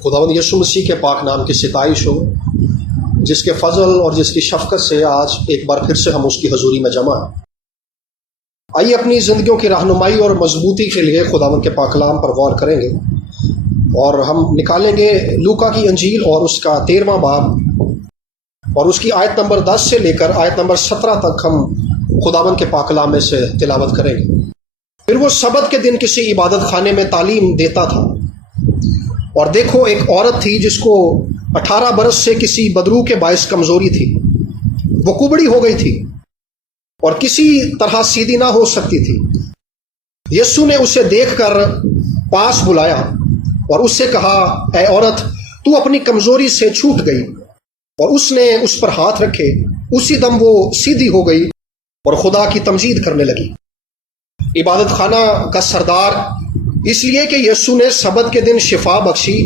خداوند یسوع مسیح کے پاک نام کی ستائش ہو، جس کے فضل اور جس کی شفقت سے آج ایک بار پھر سے ہم اس کی حضوری میں جمع ہیں۔ آئیے اپنی زندگیوں کی رہنمائی اور مضبوطی کے لیے خداوند کے پاک کلام پر غور کریں گے، اور ہم نکالیں گے لوکا کی انجیل اور اس کا 13واں باب اور اس کی آیت نمبر 10 سے لے کر آیت نمبر 17 تک ہم خداوند کے پاک کلام میں سے تلاوت کریں گے۔ پھر وہ سبت کے دن کسی عبادت خانے میں تعلیم دیتا تھا، اور دیکھو ایک عورت تھی جس کو 18 برس سے کسی بدرو کے باعث کمزوری تھی۔ وہ کبڑی ہو گئی تھی اور کسی طرح سیدھی نہ ہو سکتی تھی۔ یسوع نے اسے دیکھ کر پاس بلایا اور اس سے کہا، اے عورت، تو اپنی کمزوری سے چھوٹ گئی۔ اور اس نے اس پر ہاتھ رکھے، اسی دم وہ سیدھی ہو گئی اور خدا کی تمجید کرنے لگی۔ عبادت خانہ کا سردار اس لیے کہ یسوع نے سبت کے دن شفا بخشی،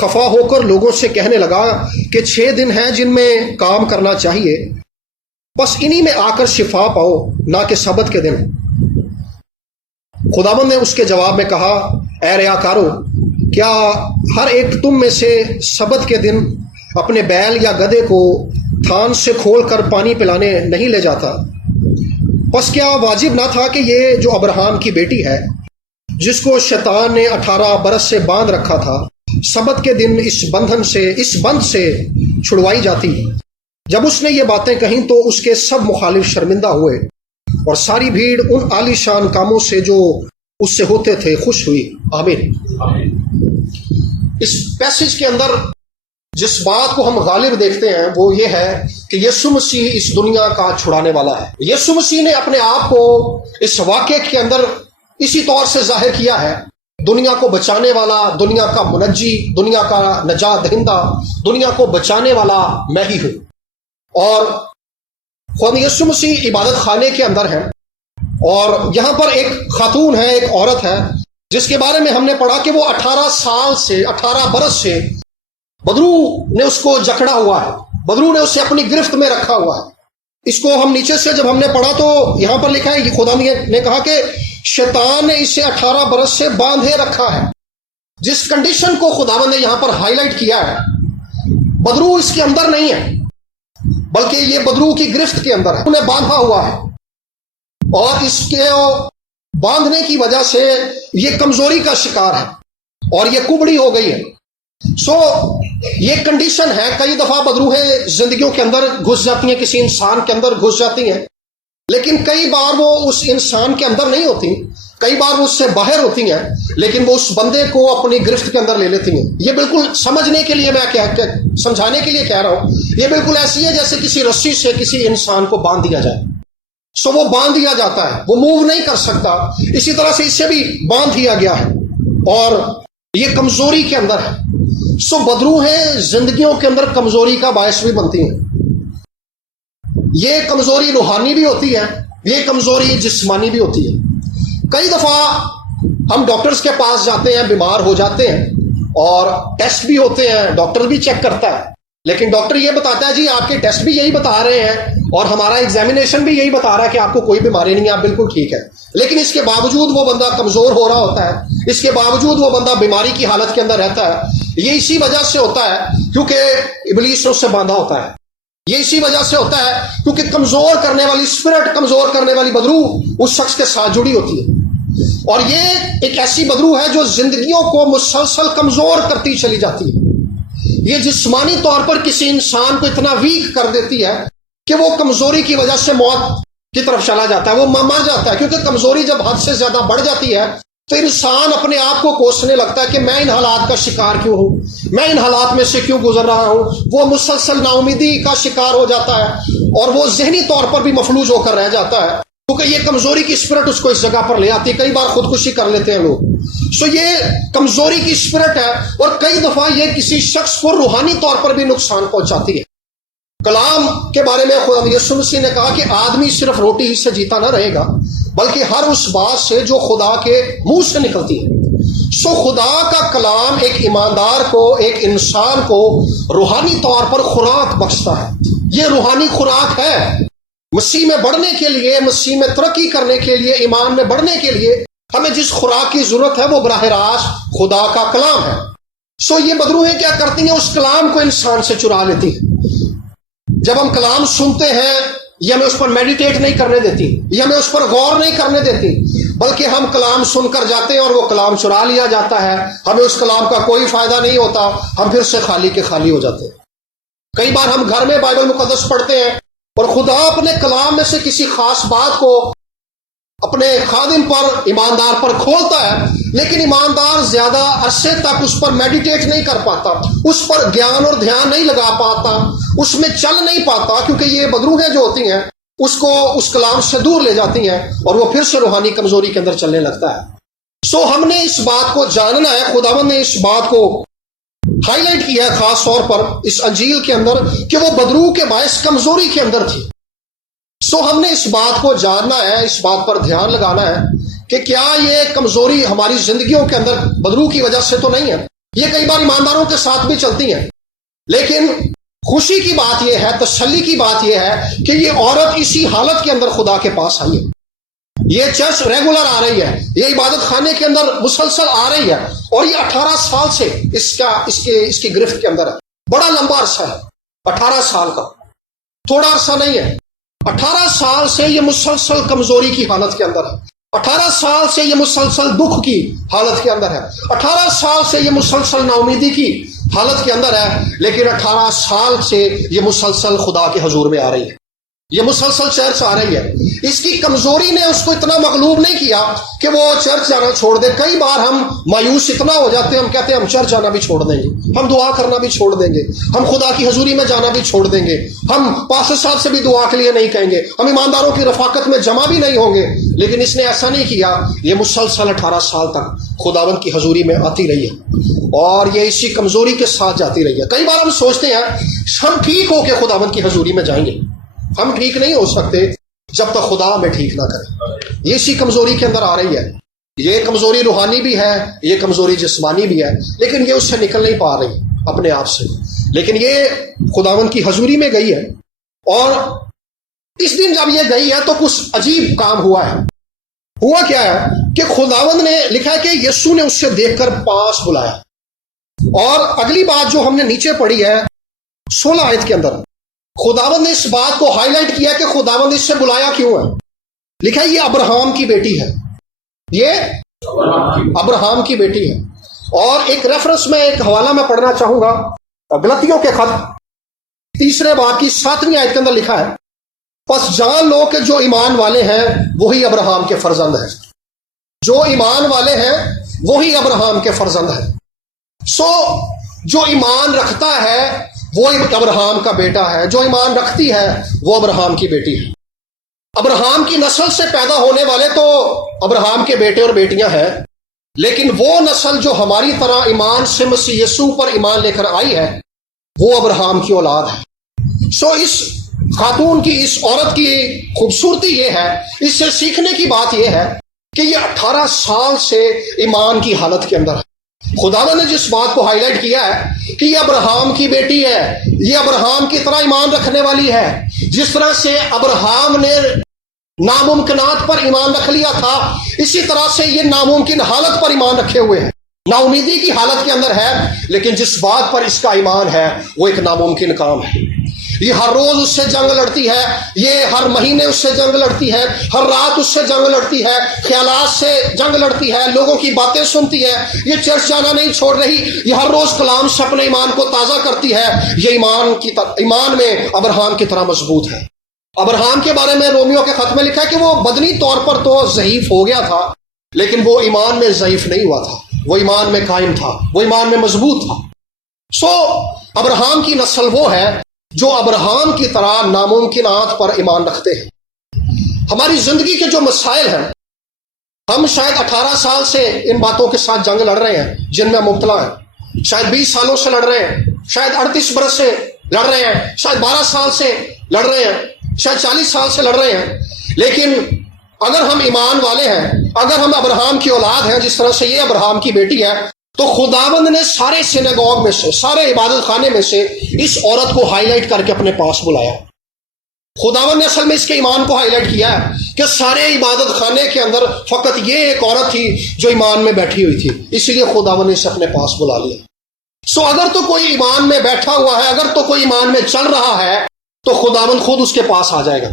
خفا ہو کر لوگوں سے کہنے لگا کہ 6 دن ہیں جن میں کام کرنا چاہیے، بس انہی میں آ کر شفا پاؤ، نہ کہ سبت کے دن۔ خداوند نے اس کے جواب میں کہا، اے ریاکارو، کیا ہر ایک تم میں سے سبت کے دن اپنے بیل یا گدھے کو تھان سے کھول کر پانی پلانے نہیں لے جاتا؟ پس کیا واجب نہ تھا کہ یہ جو ابراہیم کی بیٹی ہے، جس کو شیطان نے 18 برس سے باندھ رکھا تھا، سبت کے دن اس بند سے چھڑوائی جاتی؟ جب اس نے یہ باتیں کہیں تو اس کے سب مخالف شرمندہ ہوئے، اور ساری بھیڑ ان عالی شان کاموں سے جو اس سے ہوتے تھے خوش ہوئی۔ آمین۔ اس پیسج کے اندر جس بات کو ہم غالب دیکھتے ہیں وہ یہ ہے کہ یسوع مسیح اس دنیا کا چھڑانے والا ہے۔ یسوع مسیح نے اپنے آپ کو اس واقعے کے اندر اسی طور سے ظاہر کیا ہے، دنیا کو بچانے والا، دنیا کا منجی، دنیا کا نجات دہندہ، دنیا کو بچانے والا میں ہی ہوں۔ اور خدا یسوع مسیح عبادت خانے کے اندر ہیں، اور یہاں پر ایک خاتون ہے، ایک عورت ہے، جس کے بارے میں ہم نے پڑھا کہ وہ 18 برس سے بدرو نے اس کو جکڑا ہوا ہے، بدرو نے اسے اپنی گرفت میں رکھا ہوا ہے۔ اس کو ہم نیچے سے جب ہم نے پڑھا تو یہاں پر لکھا ہے، خدا نے کہا کہ شیطان نے اسے 18 برس سے باندھے رکھا ہے۔ جس کنڈیشن کو خداوند نے یہاں پر ہائی لائٹ کیا ہے، بدرو اس کے اندر نہیں ہے، بلکہ یہ بدرو کی گرفت کے اندر ہے، انہیں باندھا ہوا ہے، اور اس کے باندھنے کی وجہ سے یہ کمزوری کا شکار ہے اور یہ کبڑی ہو گئی ہے۔ یہ کنڈیشن ہے، کئی دفعہ بدروہیں زندگیوں کے اندر گھس جاتی ہیں، کسی انسان کے اندر گھس جاتی ہیں، لیکن کئی بار وہ اس انسان کے اندر نہیں ہوتی، کئی بار وہ اس سے باہر ہوتی ہیں، لیکن وہ اس بندے کو اپنی گرفت کے اندر لے لیتی ہیں۔ یہ بالکل سمجھنے کے لیے سمجھانے کے لیے کہہ رہا ہوں، یہ بالکل ایسی ہے جیسے کسی رسی سے کسی انسان کو باندھ دیا جائے۔ وہ باندھ دیا جاتا ہے، وہ موو نہیں کر سکتا، اسی طرح سے اسے بھی باندھ دیا گیا ہے، اور یہ کمزوری کے اندر ہے۔ بدروہیں زندگیوں کے اندر کمزوری کا باعث بھی بنتی ہیں۔ یہ کمزوری روحانی بھی ہوتی ہے، یہ کمزوری جسمانی بھی ہوتی ہے۔ کئی دفعہ ہم ڈاکٹرز کے پاس جاتے ہیں، بیمار ہو جاتے ہیں، اور ٹیسٹ بھی ہوتے ہیں، ڈاکٹر بھی چیک کرتا ہے، لیکن ڈاکٹر یہ بتاتا ہے جی آپ کے ٹیسٹ بھی یہی بتا رہے ہیں اور ہمارا ایگزامینیشن بھی یہی بتا رہا ہے کہ آپ کو کوئی بیماری نہیں ہے، آپ بالکل ٹھیک ہے۔ لیکن اس کے باوجود وہ بندہ کمزور ہو رہا ہوتا ہے، اس کے باوجود وہ بندہ بیماری کی حالت کے اندر رہتا ہے۔ یہ اسی وجہ سے ہوتا ہے کیونکہ ابلیس نے اس سے باندھا ہوتا ہے، یہ اسی وجہ سے ہوتا ہے کیونکہ کمزور کرنے والی اسپرٹ، کمزور کرنے والی بدرو اس شخص کے ساتھ جڑی ہوتی ہے، اور یہ ایک ایسی بدرو ہے جو زندگیوں کو مسلسل کمزور کرتی چلی جاتی ہے۔ یہ جسمانی طور پر کسی انسان کو اتنا ویک کر دیتی ہے کہ وہ کمزوری کی وجہ سے موت کی طرف چلا جاتا ہے، وہ مر جاتا ہے، کیونکہ کمزوری جب حد سے زیادہ بڑھ جاتی ہے تو انسان اپنے آپ کو کوسنے لگتا ہے کہ میں ان حالات کا شکار کیوں ہوں، میں ان حالات میں سے کیوں گزر رہا ہوں۔ وہ مسلسل نا امیدی کا شکار ہو جاتا ہے، اور وہ ذہنی طور پر بھی مفلوج ہو کر رہ جاتا ہے، کیونکہ یہ کمزوری کی اسپرٹ اس کو اس جگہ پر لے آتی ہے۔ کئی بار خودکشی کر لیتے ہیں لوگ۔ یہ کمزوری کی اسپرٹ ہے، اور کئی دفعہ یہ کسی شخص کو روحانی طور پر بھی نقصان پہنچاتی ہے۔ کلام کے بارے میں خدا یسوع مسیح نے کہا کہ آدمی صرف روٹی ہی سے جیتا نہ رہے گا، بلکہ ہر اس بات سے جو خدا کے منہ سے نکلتی ہے۔ خدا کا کلام ایک ایماندار کو، ایک انسان کو روحانی طور پر خوراک بخشتا ہے۔ یہ روحانی خوراک ہے۔ مسیح میں بڑھنے کے لیے، مسیح میں ترقی کرنے کے لیے، ایمان میں بڑھنے کے لیے ہمیں جس خوراک کی ضرورت ہے وہ براہ راست خدا کا کلام ہے۔ سو یہ بدروہیں کیا کرتی ہیں؟ اس کلام کو انسان سے چرا لیتی ہیں۔ جب ہم کلام سنتے ہیں یہ ہمیں اس پر میڈیٹیٹ نہیں کرنے دیتی، یہ ہمیں اس پر غور نہیں کرنے دیتی، بلکہ ہم کلام سن کر جاتے ہیں اور وہ کلام چرا لیا جاتا ہے، ہمیں اس کلام کا کوئی فائدہ نہیں ہوتا، ہم پھر سے خالی کے خالی ہو جاتے ہیں۔ کئی بار ہم گھر میں بائبل مقدس پڑھتے ہیں اور خدا اپنے کلام میں سے کسی خاص بات کو اپنے خادم پر، ایماندار پر کھولتا ہے، لیکن ایماندار زیادہ عرصے تک اس پر میڈیٹیٹ نہیں کر پاتا، اس پر گیان اور دھیان نہیں لگا پاتا، اس میں چل نہیں پاتا، کیونکہ یہ بدروہیں جو ہوتی ہیں اس کو اس کلام سے دور لے جاتی ہیں اور وہ پھر سے روحانی کمزوری کے اندر چلنے لگتا ہے۔ سو ہم نے اس بات کو جاننا ہے، خداوند نے اس بات کو ہائی لائٹ کیا ہے خاص طور پر اس انجیل کے اندر کہ وہ بدروح کے باعث کمزوری کے اندر تھی۔ سو ہم نے اس بات کو جاننا ہے، اس بات پر دھیان لگانا ہے کہ کیا یہ کمزوری ہماری زندگیوں کے اندر بدروح کی وجہ سے تو نہیں ہے۔ یہ کئی بار ایمانداروں کے ساتھ بھی چلتی ہیں، لیکن خوشی کی بات یہ ہے، تسلی کی بات یہ ہے کہ یہ عورت اسی حالت کے اندر خدا کے پاس آئی ہے، یہ چرچ ریگولر آ رہی ہے، یہ عبادت خانے کے اندر مسلسل آ رہی ہے، اور یہ 18 سال سے اس کی گرفت کے اندر ہے۔ بڑا لمبا عرصہ ہے 18 سال کا، تھوڑا عرصہ نہیں ہے۔ 18 سال سے یہ مسلسل کمزوری کی حالت کے اندر ہے، 18 سال سے یہ مسلسل دکھ کی حالت کے اندر ہے، 18 سال سے یہ مسلسل نا امیدی کی حالت کے اندر ہے، لیکن 18 سال سے یہ مسلسل خدا کے حضور میں آ رہی ہے، یہ مسلسل چرچ آ رہی ہے۔ اس کی کمزوری نے اس کو اتنا مغلوب نہیں کیا کہ وہ چرچ جانا چھوڑ دے۔ کئی بار ہم مایوس اتنا ہو جاتے ہیں، ہم کہتے ہیں ہم چرچ جانا بھی چھوڑ دیں گے، ہم دعا کرنا بھی چھوڑ دیں گے، ہم خدا کی حضوری میں جانا بھی چھوڑ دیں گے، ہم پاسٹر صاحب سے بھی دعا کے لیے نہیں کہیں گے، ہم ایمانداروں کی رفاقت میں جمع بھی نہیں ہوں گے۔ لیکن اس نے ایسا نہیں کیا، یہ مسلسل 18 سال تک خداوند کی حضوری میں آتی رہی ہے اور یہ اسی کمزوری کے ساتھ جاتی رہی ہے۔ کئی بار ہم سوچتے ہیں ہم ٹھیک ہو کے خداوند کی حضوری میں جائیں گے، ہم ٹھیک نہیں ہو سکتے جب تک خدا ہمیں ٹھیک نہ کرے۔ یہ اسی کمزوری کے اندر آ رہی ہے، یہ کمزوری روحانی بھی ہے، یہ کمزوری جسمانی بھی ہے، لیکن یہ اس سے نکل نہیں پا رہی اپنے آپ سے۔ لیکن یہ خداوند کی حضوری میں گئی ہے، اور اس دن جب یہ گئی ہے تو کچھ عجیب کام ہوا ہے۔ ہوا کیا ہے کہ خداوند نے لکھا ہے کہ یسوع نے اس سے دیکھ کر پاس بلایا، اور اگلی بات جو ہم نے نیچے پڑھی ہے 16 آیت کے اندر، خداوند نے اس بات کو ہائی لائٹ کیا کہ خداوند اس سے بلایا کیوں ہے۔ لکھا ہے یہ ابراہم کی بیٹی ہے، یہ ابراہم کی بیٹی ہے۔ اور ایک ریفرنس میں ایک حوالہ میں پڑھنا چاہوں گا، غلطیوں کے خط 3 باب کی 7ویں آیت کے اندر لکھا ہے، پس جان لو کہ جو ایمان والے ہیں وہی ابراہم کے فرزند ہیں، جو ایمان والے ہیں وہی ابراہم کے فرزند ہیں۔ سو جو ایمان رکھتا ہے وہ ابراہم کا بیٹا ہے، جو ایمان رکھتی ہے وہ ابراہم کی بیٹی ہے۔ ابراہم کی نسل سے پیدا ہونے والے تو ابراہم کے بیٹے اور بیٹیاں ہیں، لیکن وہ نسل جو ہماری طرح ایمان سے مسیح یسوع پر ایمان لے کر آئی ہے وہ ابراہم کی اولاد ہے۔ سو اس خاتون کی، اس عورت کی خوبصورتی یہ ہے، اس سے سیکھنے کی بات یہ ہے کہ یہ 18 سال سے ایمان کی حالت کے اندر ہے۔ خداوند نے جس بات کو ہائی لائٹ کیا ہے کہ یہ ابراہم کی بیٹی ہے، یہ ابراہم کی طرح ایمان رکھنے والی ہے، جس طرح سے ابراہم نے ناممکنات پر ایمان رکھ لیا تھا، اسی طرح سے یہ ناممکن حالت پر ایمان رکھے ہوئے ہیں، نا امیدی کی حالت کے اندر ہے، لیکن جس بات پر اس کا ایمان ہے وہ ایک ناممکن کام ہے۔ یہ ہر روز اس سے جنگ لڑتی ہے، یہ ہر مہینے اس سے جنگ لڑتی ہے، ہر رات اس سے جنگ لڑتی ہے، خیالات سے جنگ لڑتی ہے، لوگوں کی باتیں سنتی ہے، یہ چرچ جانا نہیں چھوڑ رہی، یہ ہر روز کلام سے اپنے ایمان کو تازہ کرتی ہے، یہ ایمان میں ابراہم کی طرح مضبوط ہے۔ ابراہم کے بارے میں رومیو کے خط میں لکھا ہے کہ وہ بدنی طور پر تو ضعیف ہو گیا تھا، لیکن وہ ایمان میں ضعیف نہیں ہوا تھا، وہ ایمان میں قائم تھا، وہ ایمان میں مضبوط تھا۔ سو ابراہم کی نسل وہ ہے جو ابراہم کی طرح ناممکنات پر ایمان رکھتے ہیں۔ ہماری زندگی کے جو مسائل ہیں، ہم شاید 18 سال سے ان باتوں کے ساتھ جنگ لڑ رہے ہیں جن میں مبتلا ہیں، شاید 20 سالوں سے لڑ رہے ہیں، شاید 38 برس سے لڑ رہے ہیں، شاید 12 سال سے لڑ رہے ہیں، شاید 40 سال سے لڑ رہے ہیں، لیکن اگر ہم ایمان والے ہیں، اگر ہم ابراہم کی اولاد ہیں جس طرح سے یہ ابراہم کی بیٹی ہے، تو خداوند نے سارے سینگوگ میں سے، سارے عبادت خانے میں سے اس عورت کو ہائی لائٹ کر کے اپنے پاس بلایا۔ خداوند نے اصل میں اس کے ایمان کو ہائی لائٹ کیا ہے کہ سارے عبادت خانے کے اندر فقط یہ ایک عورت تھی جو ایمان میں بیٹھی ہوئی تھی، اس لیے خداوند نے اسے اپنے پاس بلا لیا۔ سو اگر تو کوئی ایمان میں بیٹھا ہوا ہے، اگر تو کوئی ایمان میں چل رہا ہے، تو خداوند خود اس کے پاس آ جائے گا۔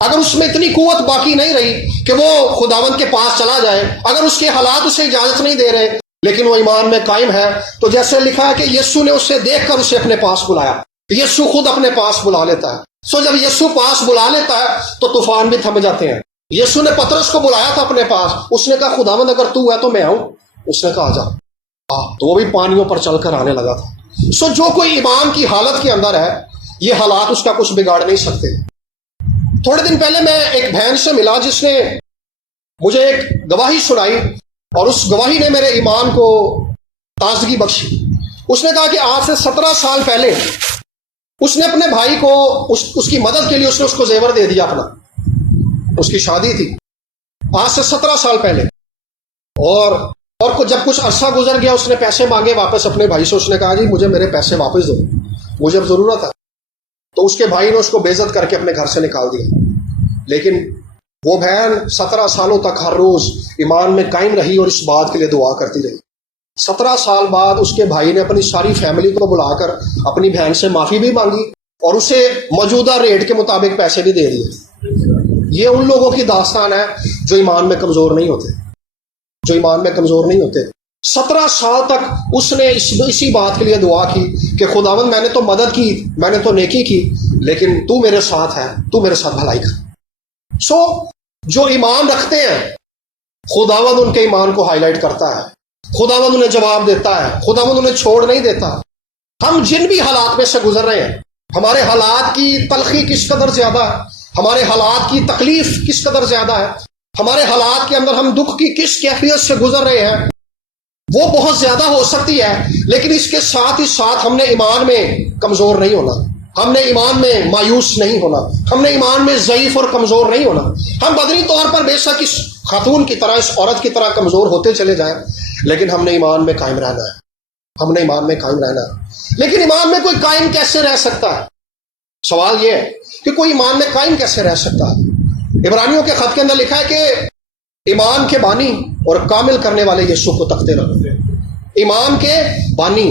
اگر اس میں اتنی قوت باقی نہیں رہی کہ وہ خداوند کے پاس چلا جائے، اگر اس کے حالات اسے اجازت نہیں دے رہے، لیکن وہ ایمان میں قائم ہے، تو جیسے لکھا ہے کہ یسوع نے اسے دیکھ کر اسے اپنے پاس بلایا، یسوع خود اپنے پاس بلا لیتا ہے۔ سو جب یسوع پاس بلا لیتا ہے تو طوفان بھی تھم جاتے ہیں۔ یسوع نے پترس کو بلایا تھا اپنے پاس، اس نے کہا خداوند اگر تو ہے تو میں آؤں، اس نے کہا آ جا، تو وہ بھی پانیوں پر چل کر آنے لگا تھا۔ سو جو کوئی ایمان کی حالت کے اندر ہے، یہ حالات اس کا کچھ بگاڑ نہیں سکتے۔ تھوڑے دن پہلے میں ایک بہن سے ملا جس نے مجھے ایک گواہی سنائی، اور اس گواہی نے میرے ایمان کو تازگی بخشی۔ اس نے کہا کہ آج سے 17 سال پہلے اس نے اپنے بھائی کو اس کی مدد کے لیے اس نے اس کو زیور دے دیا اپنا، اس کی شادی تھی آج سے 17 سال پہلے، اور جب کچھ عرصہ گزر گیا اس نے پیسے مانگے واپس اپنے بھائی سے۔ اس نے کہا جی مجھے میرے پیسے واپس دو، مجھے اب ضرورت ہے۔ تو اس کے بھائی نے اس کو بے عزت کر کے اپنے گھر سے نکال دیا، لیکن وہ بہن 17 سالوں تک ہر روز ایمان میں قائم رہی اور اس بات کے لیے دعا کرتی رہی۔ 17 سال بعد اس کے بھائی نے اپنی ساری فیملی کو بلا کر اپنی بہن سے معافی بھی مانگی اور اسے موجودہ ریٹ کے مطابق پیسے بھی دے دیے۔ یہ ان لوگوں کی داستان ہے جو ایمان میں کمزور نہیں ہوتے، جو ایمان میں کمزور نہیں ہوتے۔ 17 سال تک اس نے اسی بات کے لیے دعا کی کہ خداوند میں نے تو مدد کی، میں نے تو نیکی کی، لیکن تو میرے ساتھ ہے، تو میرے ساتھ بھلائی کر۔ سو جو ایمان رکھتے ہیں خداوند ان کے ایمان کو ہائی لائٹ کرتا ہے، خداوند انہیں جواب دیتا ہے، خداوند انہیں چھوڑ نہیں دیتا۔ ہم جن بھی حالات میں سے گزر رہے ہیں، ہمارے حالات کی تلخی کس قدر زیادہ ہے، ہمارے حالات کی تکلیف کس قدر زیادہ ہے، ہمارے حالات کے اندر ہم دکھ کی کس کیفیت سے گزر رہے ہیں، وہ بہت زیادہ ہو سکتی ہے، لیکن اس کے ساتھ ہی ساتھ ہم نے ایمان میں کمزور نہیں ہونا، ہم نے ایمان میں مایوس نہیں ہونا، ہم نے ایمان میں ضعیف اور کمزور نہیں ہونا۔ ہم بدنی طور پر بے شک اس خاتون کی طرح، اس عورت کی طرح کمزور ہوتے چلے جائیں، لیکن ہم نے ایمان میں قائم رہنا ہے، ہم نے ایمان میں قائم رہنا ہے۔ لیکن ایمان میں کوئی قائم کیسے رہ سکتا ہے؟ سوال یہ ہے کہ کوئی ایمان میں قائم کیسے رہ سکتا ہے؟ عبرانیوں کے خط کے اندر لکھا ہے کہ ایمان کے بانی اور کامل کرنے والے یسوع کو تکتے رہو۔ ایمان کے بانی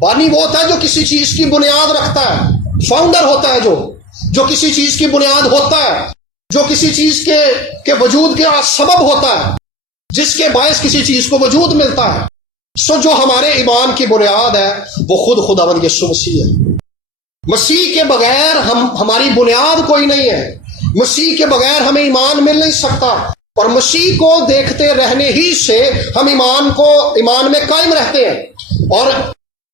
وہ ہوتا ہے جو کسی چیز کی بنیاد رکھتا ہے، فاؤنڈر ہوتا ہے جو کسی چیز کی بنیاد ہوتا ہے، جو کسی چیز کے وجود کے سبب ہوتا ہے، جس کے باعث کسی چیز کو وجود ملتا ہے۔ سو جو ہمارے ایمان کی بنیاد ہے وہ خود خداوند یسوع مسیح ہے۔ مسیح کے بغیر ہماری بنیاد کوئی نہیں ہے، مسیح کے بغیر ہمیں ایمان مل نہیں سکتا، اور مسیح کو دیکھتے رہنے ہی سے ہم ایمان میں قائم رہتے ہیں۔ اور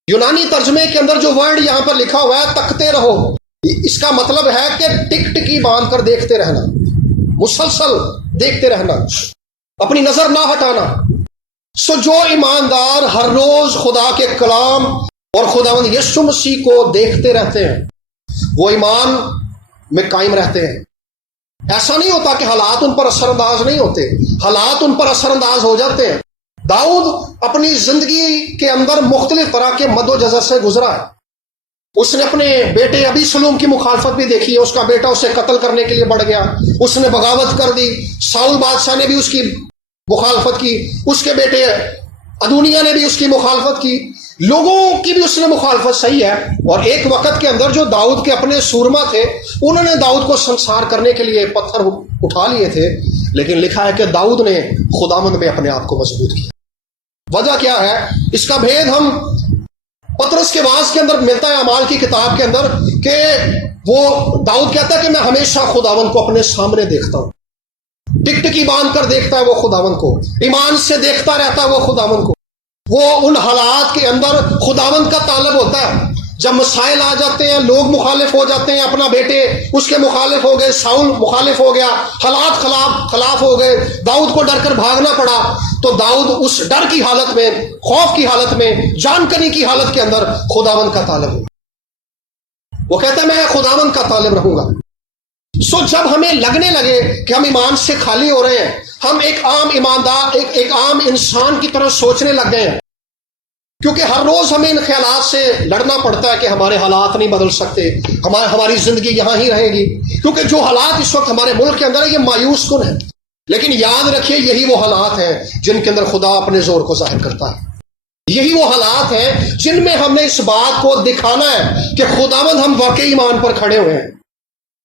یونانی ترجمے کے اندر جو ورڈ یہاں پر لکھا ہوا ہے تکتے رہو، اس کا مطلب ہے کہ ٹک ٹکی باندھ کر دیکھتے رہنا، مسلسل دیکھتے رہنا، اپنی نظر نہ ہٹانا۔ سو جو ایماندار ہر روز خدا کے کلام اور خداوند یسوع مسیح کو دیکھتے رہتے ہیں وہ ایمان میں قائم رہتے ہیں۔ ایسا نہیں ہوتا کہ حالات ان پر اثر انداز نہیں ہوتے، حالات ان پر اثر انداز ہو جاتے ہیں۔ داؤد اپنی زندگی کے اندر مختلف طرح کے مد و جزر سے گزرا ہے۔ اس نے اپنے بیٹے ابی سلوم کی مخالفت بھی دیکھی ہے، اس کا بیٹا اسے قتل کرنے کے لیے بڑھ گیا، اس نے بغاوت کر دی۔ ساؤل بادشاہ نے بھی اس کی مخالفت کی، اس کے بیٹے ادونیہ نے بھی اس کی مخالفت کی، لوگوں کی بھی اس نے مخالفت صحیح ہے۔ اور ایک وقت کے اندر جو داؤد کے اپنے سورما تھے انہوں نے داؤد کو سنسار کرنے کے لیے پتھر اٹھا لیے تھے، لیکن لکھا ہے کہ داؤد نے خداوند میں اپنے آپ کو مضبوط کیا۔ وجہ کیا ہے؟ اس کا بھید ہم پطرس کے وعظ کے اندر ملتا ہے، اعمال کی کتاب کے اندر، کہ وہ داؤد کہتا ہے کہ میں ہمیشہ خداوند کو اپنے سامنے دیکھتا ہوں، ٹک ٹکی باندھ کر دیکھتا ہے وہ خداوند کو، ایمان سے دیکھتا رہتا ہے وہ خداوند کو۔ وہ ان حالات کے اندر خداوند کا طالب ہوتا ہے۔ جب مسائل آ جاتے ہیں، لوگ مخالف ہو جاتے ہیں، اپنا بیٹے اس کے مخالف ہو گئے، ساؤل مخالف ہو گیا، حالات خلاف ہو گئے، داؤد کو ڈر کر بھاگنا پڑا، تو داؤد اس ڈر کی حالت میں، خوف کی حالت میں، جان کنی کی حالت کے اندر خداوند کا طالب ہوں۔ وہ کہتا ہے میں خداوند کا طالب رہوں گا۔ سو جب ہمیں لگنے لگے کہ ہم ایمان سے خالی ہو رہے ہیں، ہم ایک عام ایماندار، ایک عام انسان کی طرح سوچنے لگ گئے ہیں، کیونکہ ہر روز ہمیں ان خیالات سے لڑنا پڑتا ہے کہ ہمارے حالات نہیں بدل سکتے، ہماری زندگی یہاں ہی رہے گی، کیونکہ جو حالات اس وقت ہمارے ملک کے اندر ہے یہ مایوس کن ہے۔ لیکن یاد رکھیے یہی وہ حالات ہیں جن کے اندر خدا اپنے زور کو ظاہر کرتا ہے۔ یہی وہ حالات ہیں جن میں ہم نے اس بات کو دکھانا ہے کہ خداوند ہم واقعی ایمان پر کھڑے ہوئے ہیں۔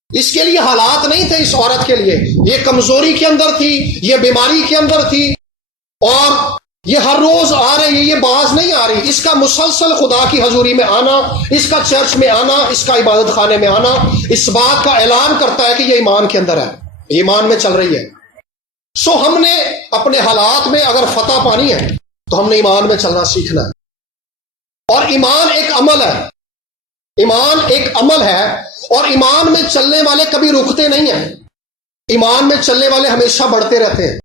اس کے لیے حالات نہیں تھے اس عورت کے لیے، یہ کمزوری کے اندر تھی، یہ بیماری کے اندر تھی، اور یہ ہر روز آ رہی ہے، یہ باز نہیں آ رہی۔ اس کا مسلسل خدا کی حضوری میں آنا، اس کا چرچ میں آنا، اس کا عبادت خانے میں آنا اس بات کا اعلان کرتا ہے کہ یہ ایمان کے اندر ہے، ایمان میں چل رہی ہے۔ سو ہم نے اپنے حالات میں اگر فتح پانی ہے تو ہم نے ایمان میں چلنا سیکھنا ہے۔ اور ایمان ایک عمل ہے، ایمان ایک عمل ہے، اور ایمان میں چلنے والے کبھی رکتے نہیں ہیں، ایمان میں چلنے والے ہمیشہ بڑھتے رہتے ہیں،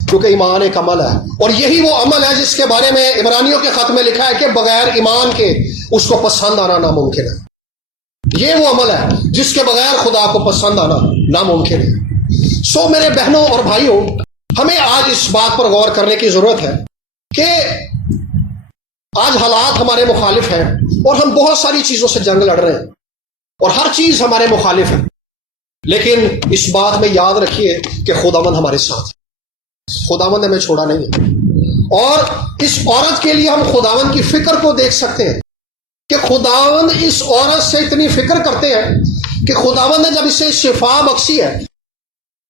کیونکہ ایمان ایک عمل ہے۔ اور یہی وہ عمل ہے جس کے بارے میں عبرانیوں کے خط میں لکھا ہے کہ بغیر ایمان کے اس کو پسند آنا ناممکن ہے۔ یہ وہ عمل ہے جس کے بغیر خدا کو پسند آنا ناممکن ہے۔ سو میرے بہنوں اور بھائیوں، ہمیں آج اس بات پر غور کرنے کی ضرورت ہے کہ آج حالات ہمارے مخالف ہیں، اور ہم بہت ساری چیزوں سے جنگ لڑ رہے ہیں، اور ہر چیز ہمارے مخالف ہے، لیکن اس بات میں یاد رکھیے کہ خداوند ہمارے ساتھ ہے، خداوند نے ہمیں چھوڑا نہیں ہے۔ اور اس عورت کے لیے ہم خداوند کی فکر کو دیکھ سکتے ہیں کہ خداوند اس عورت سے اتنی فکر کرتے ہیں کہ خداوند نے جب اسے شفا بخشی ہے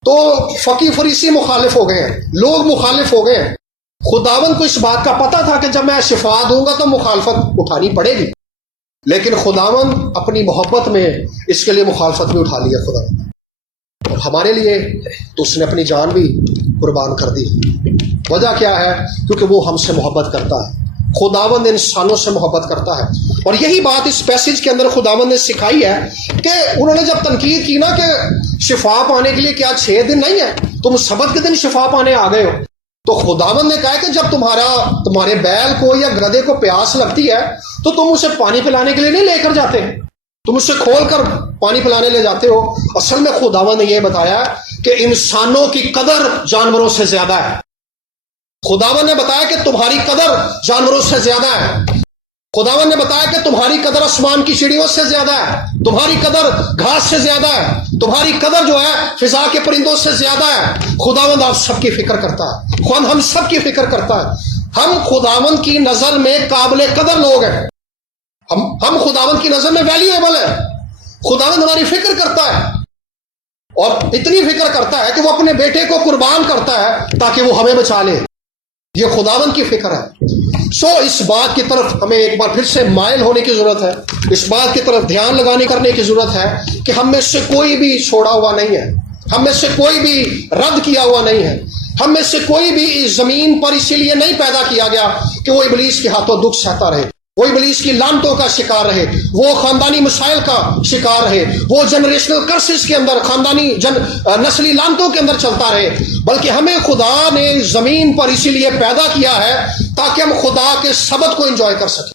تو فقی فریسی مخالف ہو گئے ہیں، لوگ مخالف ہو گئے ہیں۔ خداوند کو اس بات کا پتہ تھا کہ جب میں شفا دوں گا تو مخالفت اٹھانی پڑے گی، لیکن خداوند اپنی محبت میں اس کے لیے مخالفت بھی اٹھا لیا خداوند، اور ہمارے لیے تو اس نے اپنی جان بھی قربان کر دی۔ وجہ کیا ہے؟ کیونکہ وہ ہم سے محبت کرتا ہے، خداوند انسانوں سے محبت کرتا ہے۔ اور یہی بات اس پیسج کے اندر خداوند نے سکھائی ہے کہ انہوں نے جب تنقید کی نا کہ شفا پانے کے لیے کیا 6 دن نہیں ہے، تم سبت کے دن شفا پانے آ گئے ہو، تو خداوند نے کہا کہ جب تمہارے بیل کو یا گدھے کو پیاس لگتی ہے تو تم اسے پانی پلانے کے لیے نہیں لے کر جاتے، تم اسے کھول کر پانی پلانے لے جاتے ہو۔ اصل میں خداوند نے یہ بتایا کہ انسانوں کی قدر جانوروں سے زیادہ ہے۔ خداوند نے بتایا کہ تمہاری قدر جانوروں سے زیادہ ہے، خداوند نے بتایا کہ تمہاری قدر آسمان کی چڑیوں سے زیادہ ہے، تمہاری قدر گھاس سے زیادہ ہے، تمہاری قدر جو ہے فضا کے پرندوں سے زیادہ ہے۔ خداوند آپ سب کی فکر کرتا ہے، خداوند ہم سب کی فکر کرتا ہے۔ ہم خداوند کی نظر میں قابل قدر لوگ ہیں، ہم خداوند کی نظر میں ویلیویبل ہیں۔ خداوند ہماری فکر کرتا ہے، اور اتنی فکر کرتا ہے کہ وہ اپنے بیٹے کو قربان کرتا ہے تاکہ وہ ہمیں بچا لے۔ یہ خداوند کی فکر ہے۔ سو اس بات کی طرف ہمیں ایک بار پھر سے مائل ہونے کی ضرورت ہے، اس بات کی طرف دھیان کرنے کی ضرورت ہے کہ ہم میں سے کوئی بھی چھوڑا ہوا نہیں ہے، ہم میں سے کوئی بھی رد کیا ہوا نہیں ہے، ہم میں سے کوئی بھی اس زمین پر اسی لیے نہیں پیدا کیا گیا کہ وہ ابلیس کے ہاتھوں دکھ سہتا رہے، وہ ابلیس کی لعنتوں کا شکار رہے، وہ خاندانی مسائل کا شکار رہے، وہ جنریشنل کرسز کے اندر خاندانی نسلی لعنتوں کے اندر چلتا رہے، بلکہ ہمیں خدا نے زمین پر اسی لیے پیدا کیا ہے تاکہ ہم خدا کے سبت کو انجوائے کر سکیں۔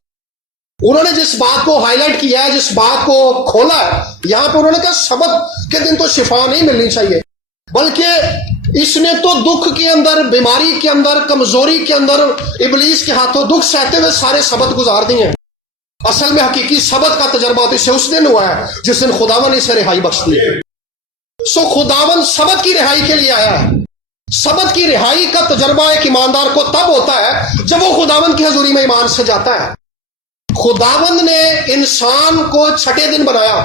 انہوں نے جس بات کو ہائی لائٹ کیا ہے، جس بات کو کھولا ہے، یہاں پہ انہوں نے کہا سبت کے دن تو شفا نہیں ملنی چاہیے، بلکہ اس نے تو دکھ کے اندر، بیماری کے اندر، کمزوری کے اندر ابلیس کے ہاتھوں دکھ سہتے ہوئے سارے سبت گزار دیے ہیں۔ اصل میں حقیقی سبت کا تجربہ تو اسے اس دن ہوا ہے جس دن خداوند نے اسے رہائی بخش دی۔ سو خداوند سبت کی رہائی کے لیے آیا ہے۔ سبت کی رہائی کا تجربہ ایک ایماندار کو تب ہوتا ہے جب وہ خداوند کی حضوری میں ایمان سے جاتا ہے۔ خداوند نے انسان کو 6 دن بنایا،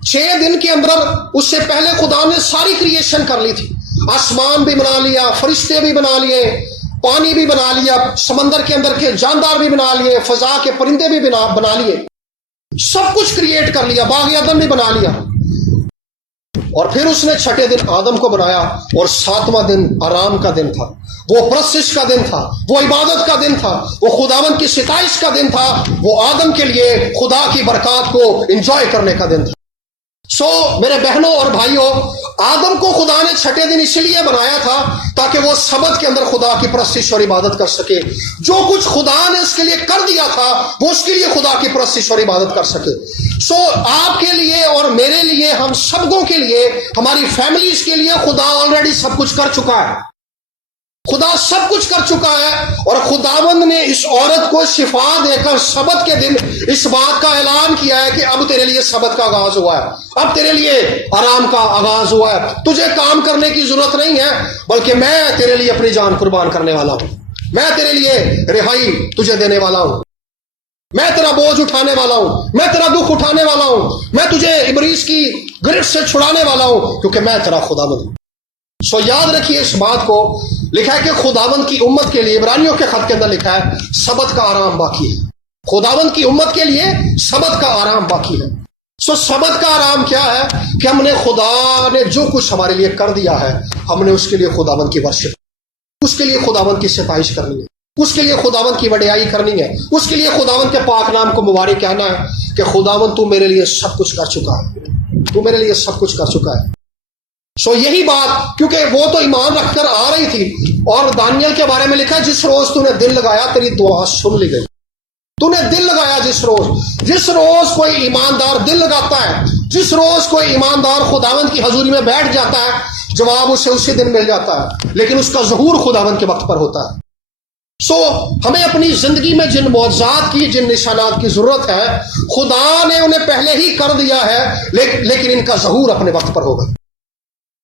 6 دن کے اندر اس سے پہلے خدا نے ساری کریشن کر لی تھی، آسمان بھی بنا لیا، فرشتے بھی بنا لیے، پانی بھی بنا لیا، سمندر کے اندر کے جاندار بھی بنا لیے، فضا کے پرندے بھی بنا لیے، سب کچھ کریٹ کر لیا، باغ عدن بھی بنا لیا۔ اور پھر اس نے 6 دن آدم کو بنایا، اور 7واں دن آرام کا دن تھا، وہ پرستش کا دن تھا، وہ عبادت کا دن تھا، وہ خداوند کی ستائش کا دن تھا، وہ آدم کے لیے خدا کی برکات کو انجوائے کرنے کا دن تھا۔ سو میرے بہنوں اور بھائیوں، آدم کو خدا نے 6 دن اس لیے بنایا تھا تاکہ وہ سبت کے اندر خدا کی پرستش اور عبادت کر سکے۔ جو کچھ خدا نے اس کے لیے کر دیا تھا وہ اس کے لیے خدا کی پرستش اور عبادت کر سکے۔ سو آپ کے لیے اور میرے لیے، ہم سبوں کے لیے، ہماری فیملیز کے لیے خدا آلریڈی سب کچھ کر چکا ہے، خدا سب کچھ کر چکا ہے۔ اور خداوند نے اس عورت کو شفا دے کر سبت کے دن اس بات کا اعلان کیا ہے کہ اب تیرے لیے سبت کا آغاز ہوا ہے، اب تیرے لیے آرام کا آغاز ہوا ہے، تجھے کام کرنے کی ضرورت نہیں ہے، بلکہ میں تیرے لیے اپنی جان قربان کرنے والا ہوں، میں تیرے لیے رہائی تجھے دینے والا ہوں، میں تیرا بوجھ اٹھانے والا ہوں، میں تیرا دکھ اٹھانے والا ہوں، میں تجھے ابلیس کی گرفت سے چھڑانے والا ہوں، کیونکہ میں تیرا خداوند ہوں۔ سو یاد رکھیے اس بات کو، لکھا ہے کہ خداوند کی امت کے لیے، عبرانیوں کے خط کے اندر لکھا ہے سبت کا آرام باقی ہے۔ خداوند کی امت کے لیے سبت کا آرام باقی ہے۔ سو سبت کا آرام کیا ہے کہ ہم نے خدا نے جو کچھ ہمارے لیے کر دیا ہے، ہم نے اس کے لیے خداوند کی ورشپ، اس کے لیے خداوند کی ستائش کرنی ہے، اس کے لیے خداوند کی وڈیائی کرنی ہے، اس کے لیے خداوند کے پاک نام کو مبارک کہنا ہے کہ خداوند تو میرے لیے سب کچھ کر چکا ہے، تو میرے لیے سب کچھ کر چکا ہے۔ سو یہی بات، کیونکہ وہ تو ایمان رکھ کر آ رہی تھی، اور دانیل کے بارے میں لکھا جس روز تو نے دل لگایا تیری دعا سن لی گئی۔ تو نے دل لگایا جس روز کوئی ایماندار دل لگاتا ہے، جس روز کوئی ایماندار خداوند کی حضوری میں بیٹھ جاتا ہے، جواب اسے اسی دن مل جاتا ہے، لیکن اس کا ظہور خداوند کے وقت پر ہوتا ہے۔ سو ہمیں اپنی زندگی میں جن معجزات کی، جن نشانات کی ضرورت ہے، خدا نے انہیں پہلے ہی کر دیا ہے، لیکن ان کا ظہور اپنے وقت پر ہوگا،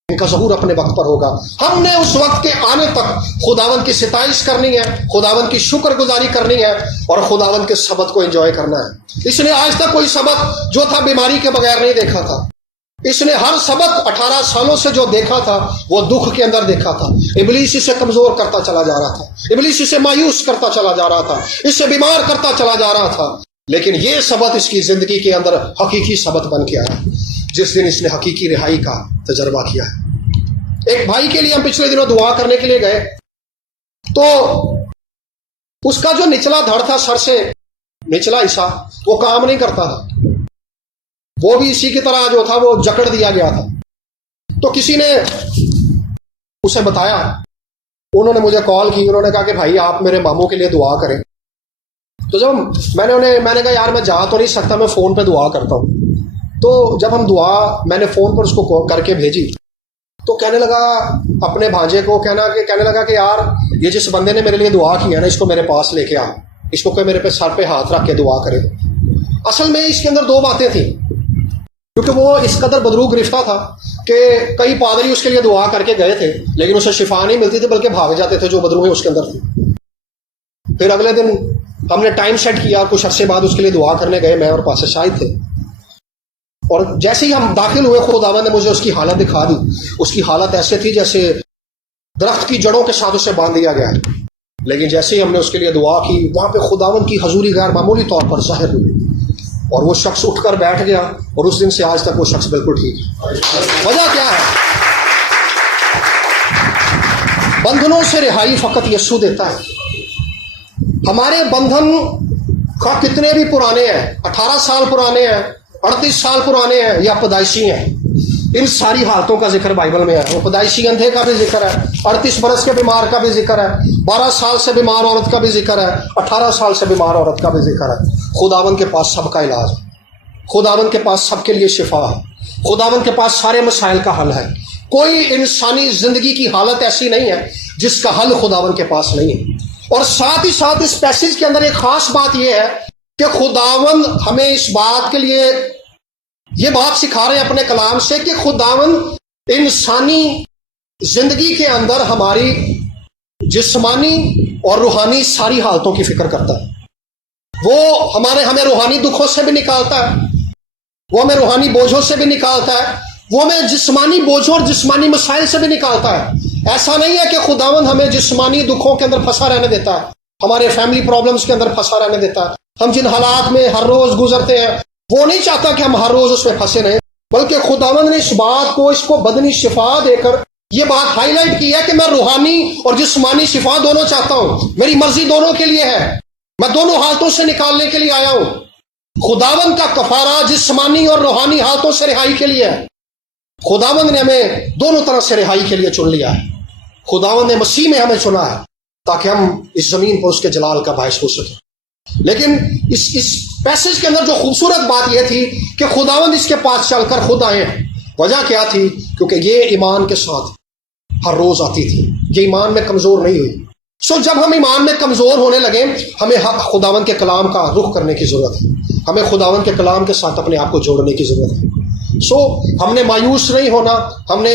ان کا ظہور اپنے وقت پر ہوگا۔ ہم نے اس وقت کے آنے تک خداوند کی ستائش کرنی ہے، خداوند کی شکر گزاری کرنی ہے، اور خداوند کے سبت کو انجوائے کرنا ہے۔ اس نے آج تک کوئی سبت جو تھا بیماری کے بغیر نہیں دیکھا تھا۔ اس نے ہر سبت 18 سالوں سے جو دیکھا تھا وہ دکھ کے اندر دیکھا تھا۔ ابلیس اسے کمزور کرتا چلا جا رہا تھا، ابلیس اسے مایوس کرتا چلا جا رہا تھا، اسے بیمار کرتا چلا جا رہا تھا، لیکن یہ سبت اس کی زندگی کے اندر حقیقی سبت بن کے آیا جس دن اس نے حقیقی رہائی کا تجربہ کیا ہے۔ ایک بھائی کے لیے ہم پچھلے دنوں دعا کرنے کے لیے گئے، تو اس کا جو نچلا دھڑ تھا، سر سے نچلا حصہ، وہ کام نہیں کرتا تھا، وہ بھی اسی کی طرح جو تھا وہ جکڑ دیا گیا تھا۔ تو کسی نے اسے بتایا، انہوں نے مجھے کال کی، انہوں نے کہا کہ بھائی آپ میرے ماموں کے لیے دعا کریں۔ تو جب میں نے کہا یار میں جا تو نہیں سکتا، میں فون پہ دعا کرتا ہوں۔ تو جب ہم دعا، میں نے فون پر اس کو کر کے بھیجی، تو کہنے لگا اپنے بھانجے کو کہنے لگا کہ یار یہ جس بندے نے میرے لیے دعا کی ہے نا، اس کو میرے پاس لے کے آ، اس کو کوئی میرے پہ سر پہ ہاتھ رکھ کے دعا کرے۔ اصل میں اس کے اندر دو باتیں تھیں، کیونکہ وہ اس قدر بدرو گرفتہ تھا کہ کئی پادری اس کے لیے دعا کر کے گئے تھے، لیکن اسے شفا نہیں ملتی تھی، بلکہ بھاگ جاتے تھے جو بدرو اس کے اندر تھے۔ پھر اگلے دن ہم نے ٹائم سیٹ کیا، کچھ عرصے بعد اس کے لیے دعا کرنے گئے، میں اور پاسے شاہد تھے، اور جیسے ہی ہم داخل ہوئے خداوند نے مجھے اس کی حالت دکھا دی۔ اس کی حالت ایسے تھی جیسے درخت کی جڑوں کے ساتھ اسے باندھ دیا گیا ہے، لیکن جیسے ہی ہم نے اس کے لیے دعا کی، وہاں پہ خداوند کی حضوری غیر معمولی طور پر ظاہر ہوئی، اور وہ شخص اٹھ کر بیٹھ گیا، اور اس دن سے آج تک وہ شخص بالکل ٹھیک ہے۔ وجہ کیا ہے؟ بندھنوں سے رہائی فقط یسوع دیتا ہے۔ ہمارے بندھن خواہ کتنے بھی پرانے ہیں، 18 سال پرانے ہیں، 38 سال پرانے ہیں، یا پیدائشی ہیں، ان ساری حالتوں کا ذکر بائبل میں ہے۔ وہ پیدائشی اندھے کا بھی ذکر ہے، 38 برس کے بیمار کا بھی ذکر ہے، 12 سال سے بیمار عورت کا بھی ذکر ہے، 18 سال سے بیمار عورت کا بھی ذکر ہے۔ خداوند کے پاس سب کا علاج ہے، خداوند کے پاس سب کے لیے شفا ہے، خداوند کے پاس سارے مسائل کا حل ہے۔ کوئی انسانی زندگی کی حالت ایسی نہیں ہے جس کا حل خداوند کے پاس نہیں ہے۔ اور ساتھ ہی ساتھ اس پیسج کے اندر ایک خاص بات یہ ہے کہ خداوند ہمیں اس بات کے لیے یہ بات سکھا رہے ہیں اپنے کلام سے کہ خداوند انسانی زندگی کے اندر ہماری جسمانی اور روحانی ساری حالتوں کی فکر کرتا ہے۔ وہ ہمیں روحانی دکھوں سے بھی نکالتا ہے، وہ ہمیں روحانی بوجھوں سے بھی نکالتا ہے، وہ ہمیں جسمانی بوجھوں اور جسمانی مسائل سے بھی نکالتا ہے۔ ایسا نہیں ہے کہ خداوند ہمیں جسمانی دکھوں کے اندر پھنسا رہنے دیتا ہے، ہمارے فیملی پرابلمز کے اندر پھنسا رہنے دیتا ہے۔ ہم جن حالات میں ہر روز گزرتے ہیں وہ نہیں چاہتا کہ ہم ہر روز اس میں پھنسے رہیں، بلکہ خداوند نے اس بات کو، اس کو بدنی شفا دے کر یہ بات ہائی لائٹ کی ہے کہ میں روحانی اور جسمانی شفا دونوں چاہتا ہوں، میری مرضی دونوں کے لیے ہے، میں دونوں حالتوں سے نکالنے کے لیے آیا ہوں۔ خداوند کا کفارہ جسمانی اور روحانی حالتوں سے رہائی کے لیے ہے۔ خداوند نے ہمیں دونوں طرح سے رہائی کے لیے چن لیا ہے۔ خداوند نے مسیح میں ہمیں چنا ہے تاکہ ہم اس زمین پر اس کے جلال کا باعث ہو سکیں۔ لیکن اس پیسج کے اندر جو خوبصورت بات یہ تھی کہ خداوند اس کے پاس چل کر خود آئے۔ وجہ کیا تھی؟ کیونکہ یہ ایمان کے ساتھ ہر روز آتی تھی، یہ ایمان میں کمزور نہیں ہوئی۔ جب ہم ایمان میں کمزور ہونے لگے، ہمیں خداوند کے کلام کا رخ کرنے کی ضرورت ہے، ہمیں خداوند کے کلام کے ساتھ اپنے آپ کو جوڑنے کی ضرورت ہے۔ ہم نے مایوس نہیں ہونا، ہم نے